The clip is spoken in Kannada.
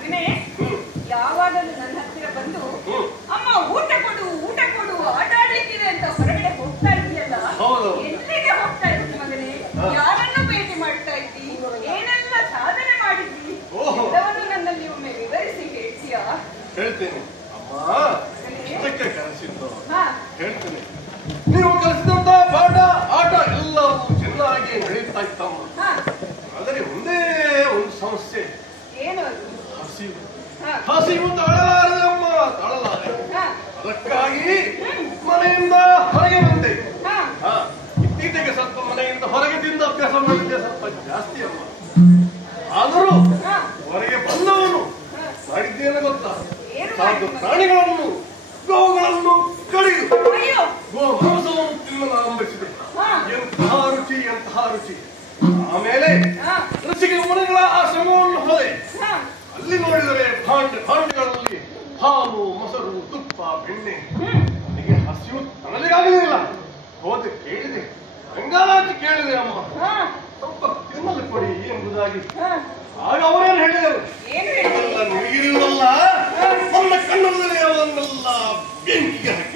ಮಗನೇ, ಯಾವಾಗಲೂ ನನ್ನ ಹತ್ತಿರ ಬಂದು ಅಮ್ಮ ಊಟ ಕೊಡು ಆಟ ಆಡ್ಲಿಕ್ಕಿದೆ ಅಂತ ಹೊರಗಡೆ ಹೋಗ್ತಾ ಇದೆಯಲ್ಲ, ಎಲ್ಲಿಗೆ ಹೋಗ್ತಾ ಇದ್ದಿ ಮಗನೇ? ಯಾರನ್ನು ಭೇಟಿ ಮಾಡ್ತಾ ಇದ್ದಿ? ಏನೆಲ್ಲ ಸಾಧನೆ ಮಾಡಿದ್ದಿ? ಎಲ್ಲವನ್ನು ನನ್ನಲ್ಲಿ ಒಮ್ಮೆ ವಿವರಿಸಿ ಹೇಳ್ತೀಯಾ? ಹೇಳ್ತೇನೆ ಅಮ್ಮ, ಇದಕ್ಕೆ ಕರೆಸಿದ್ದು ಹೇಳ್ತೇನೆ. ನೀವು ಕಲಿಸಿದಂತ ಪಾಠ ಆಟ ಎಲ್ಲವೂ ಚೆನ್ನಾಗಿ ನಡೀತಾ ಇತ್ತಮ್ಮ. ಆದರೆ ಒಂದೇ ಒಂದು ಸಮಸ್ಯೆ. ಏನು ಅದು? ಹಸಿವು ತಾಳಲಾರದಮ್ಮ, ತಾಳಲಾರೆ. ಅದಕ್ಕಾಗಿ ಮನೆಯಿಂದ ಹೊರಗೆ ಬಂದೆ. ಇತ್ತೀಚೆಗೆ ಸ್ವಲ್ಪ ಮನೆಯಿಂದ ಹೊರಗೆ ತಿಂದ ಅಭ್ಯಾಸ ಮಾಡಿದ್ದೆ, ಸ್ವಲ್ಪ ಜಾಸ್ತಿ ಅಮ್ಮ. ಆದರೂ ಹೊರಗೆ ಬಂದವನು ಮಾಡಿದ್ದೇನೆ ಗೊತ್ತಾ? ಸಾಕು ಪ್ರಾಣಿಗಳನ್ನು, ಗೋವುಗಳನ್ನು ಕಡಿದು ಗೋ ಮಾಂಸವನ್ನು ತಿನ್ನಲು ಆರಂಭಿಸಿದೆ. ಎಂತಹ ರುಚಿ! ಆಮೇಲೆ ರುಚಿಗೆ ಮುನಿಗಳ ಆ ಶ್ರಮವನ್ನು ಹೊರೆ. ಅಲ್ಲಿ ನೋಡಿದರೆ ಭಾಂಡೆಗಳಲ್ಲಿ ಹಾಲು, ಮೊಸರು, ತುಪ್ಪ, ಬೆಣ್ಣೆ. ನನಗೆ ಹಸಿವು ತನಲಿಗಾಗಲಿಲ್ಲ. ಹೋದೆ, ಕೇಳಿದೆ, ರಂಗಾರಾಜಿ ಕೇಳಿದೆ, ಅಮ್ಮ ಸ್ವಲ್ಪ ತಿನ್ನಲು ಕೊಡಿ ಎಂಬುದಾಗಿ. ಆಗ ಅವರೇನು ಹೇಳಿದರು? ನಿಮಗಿರುವಲ್ಲ, ನನ್ನ ಕಣ್ಣಲ್ಲೇ ಅವನ್ನೆಲ್ಲ ಬೆಂಕಿಗೆ ಹಾಕಿ